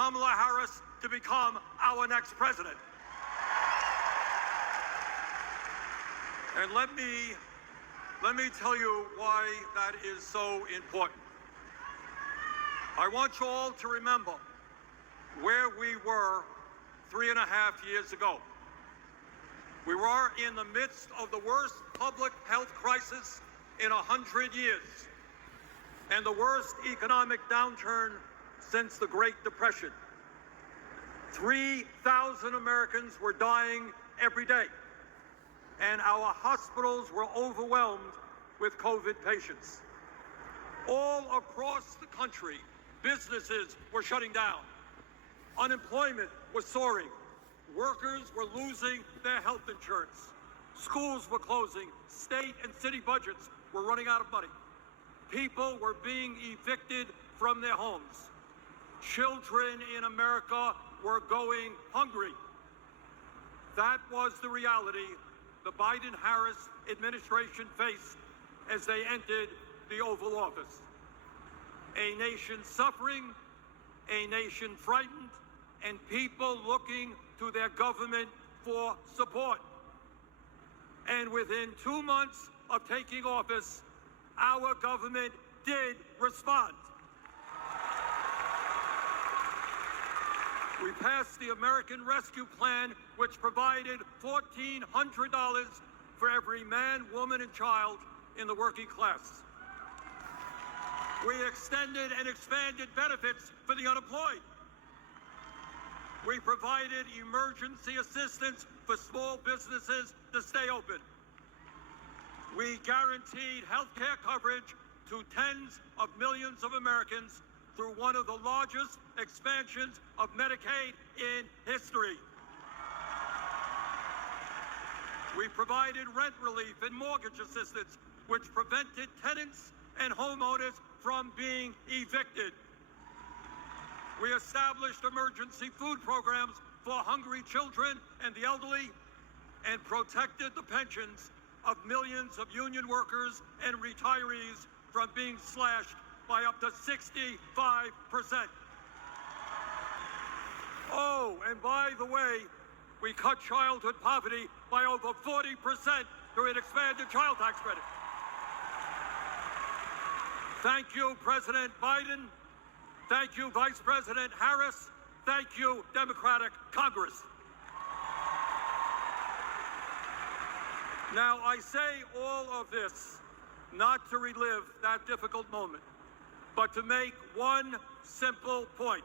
Kamala Harris to become our next president. And let me tell you why that is so important. I want you all to remember where we were 3.5 years ago. We were in the midst of the worst public health crisis in 100 years and the worst economic downturn since the Great Depression. 3,000 Americans were dying every day, and our hospitals were overwhelmed with COVID patients. All across the country, businesses were shutting down. Unemployment was soaring. Workers were losing their health insurance. Schools were closing. State and city budgets were running out of money. People were being evicted from their homes. Children in America were going hungry. That was the reality the Biden-Harris administration faced as they entered the Oval Office. A nation suffering, a nation frightened, and people looking to their government for support. And within 2 months of taking office, our government did respond. We passed the American Rescue Plan, which provided $1,400 for every man, woman, and child in the working class. We extended and expanded benefits for the unemployed. We provided emergency assistance for small businesses to stay open. We guaranteed health care coverage to tens of millions of Americans through one of the largest expansions of Medicaid in history. We provided rent relief and mortgage assistance, which prevented tenants and homeowners from being evicted. We established emergency food programs for hungry children and the elderly, and protected the pensions of millions of union workers and retirees from being slashed by up to 65%. Oh, and by the way, we cut childhood poverty by over 40% through an expanded child tax credit. Thank you, President Biden. Thank you, Vice President Harris. Thank you, Democratic Congress. Now, I say all of this not to relive that difficult moment, but to make one simple point.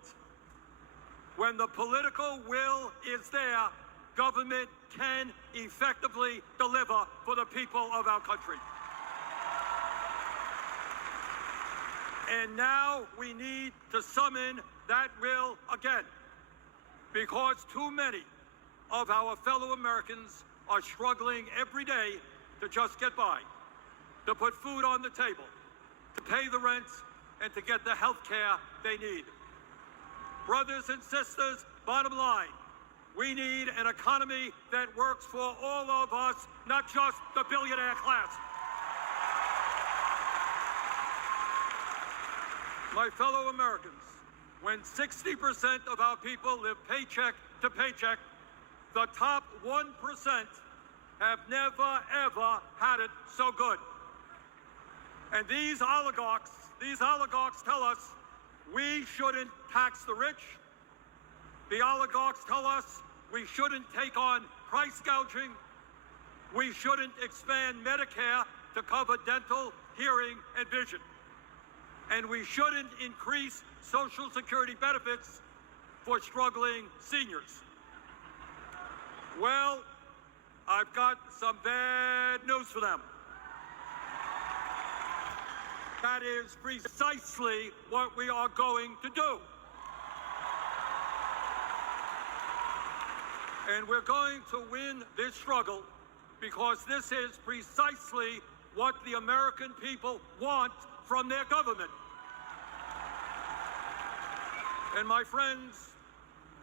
When the political will is there, government can effectively deliver for the people of our country. And now we need to summon that will again, because too many of our fellow Americans are struggling every day to just get by, to put food on the table, to pay the rent, and to get the health care they need. Brothers and sisters, bottom line, we need an economy that works for all of us, not just the billionaire class. My fellow Americans, when 60% of our people live paycheck to paycheck, the top 1% have never, ever had it so good. And these oligarchs tell us we shouldn't tax the rich. The oligarchs tell us we shouldn't take on price gouging. We shouldn't expand Medicare to cover dental, hearing, and vision. And we shouldn't increase Social Security benefits for struggling seniors. Well, I've got some bad news for them. That is precisely what we are going to do. And we're going to win this struggle because this is precisely what the American people want from their government. And my friends,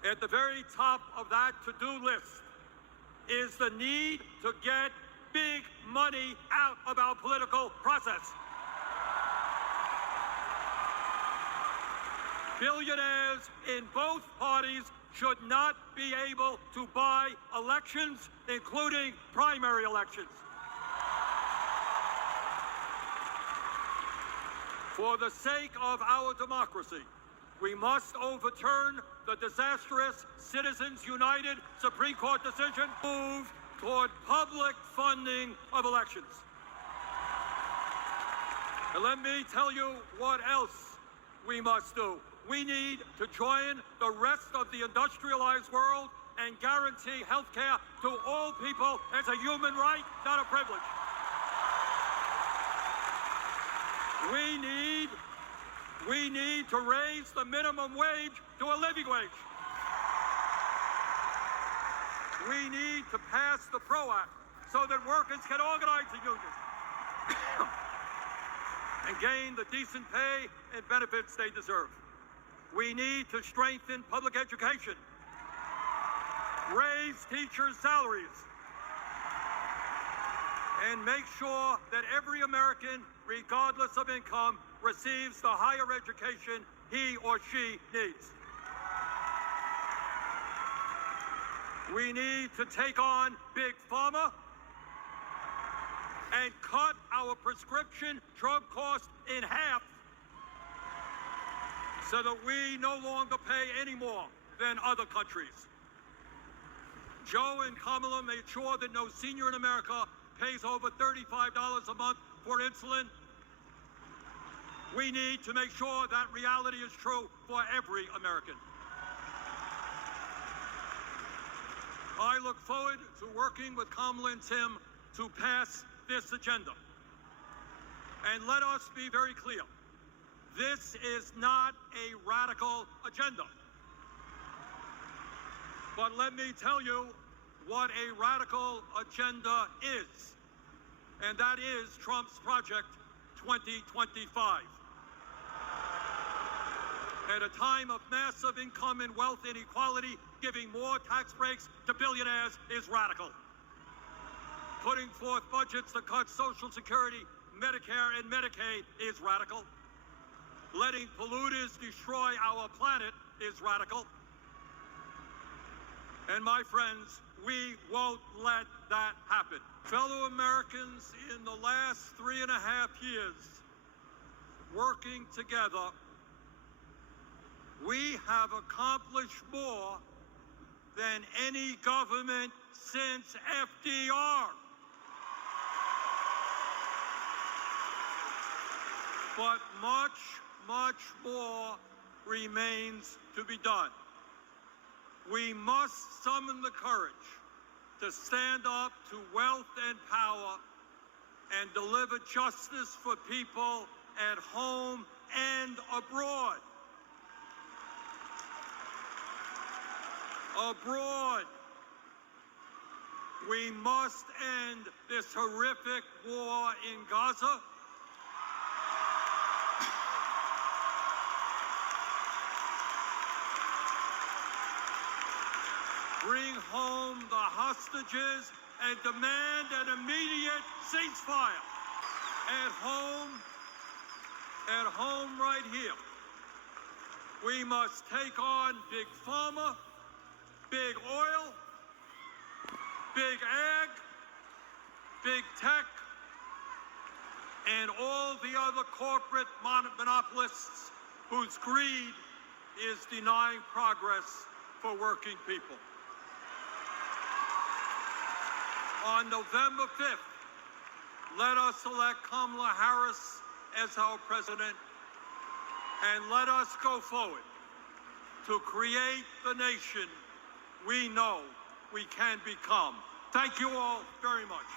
at the very top of that to-do list is the need to get big money out of our political process. Billionaires in both parties should not be able to buy elections, including primary elections. For the sake of our democracy, we must overturn the disastrous Citizens United Supreme Court decision, move toward public funding of elections. And let me tell you what else we must do. We need to join the rest of the industrialized world and guarantee health care to all people as a human right, not a privilege. We need to raise the minimum wage to a living wage. We need to pass the PRO Act so that workers can organize the unions and gain the decent pay and benefits they deserve. We need to strengthen public education, raise teachers' salaries, and make sure that every American, regardless of income, receives the higher education he or she needs. We need to take on Big Pharma and cut our prescription drug costs in half so that we no longer pay any more than other countries. Joe and Kamala made sure that no senior in America pays over $35 a month for insulin. We need to make sure that reality is true for every American. I look forward to working with Kamala and Tim to pass this agenda. And let us be very clear. This is not a radical agenda. But let me tell you what a radical agenda is. And that is Trump's Project 2025. At a time of massive income and wealth inequality, giving more tax breaks to billionaires is radical. Putting forth budgets to cut Social Security, Medicare, and Medicaid is radical. Letting polluters destroy our planet is radical. And my friends, we won't let that happen. Fellow Americans, in the last 3.5 years, working together, we have accomplished more than any government since FDR. But much more remains to be done. We must summon the courage to stand up to wealth and power and deliver justice for people at home and abroad. Abroad, we must end this horrific war in Gaza. Bring home the hostages and demand an immediate ceasefire. At home right here, we must take on Big Pharma, Big Oil, Big Ag, Big Tech, and all the other corporate monopolists whose greed is denying progress for working people. On November 5th, let us elect Kamala Harris as our president, and let us go forward to create the nation we know we can become. Thank you all very much.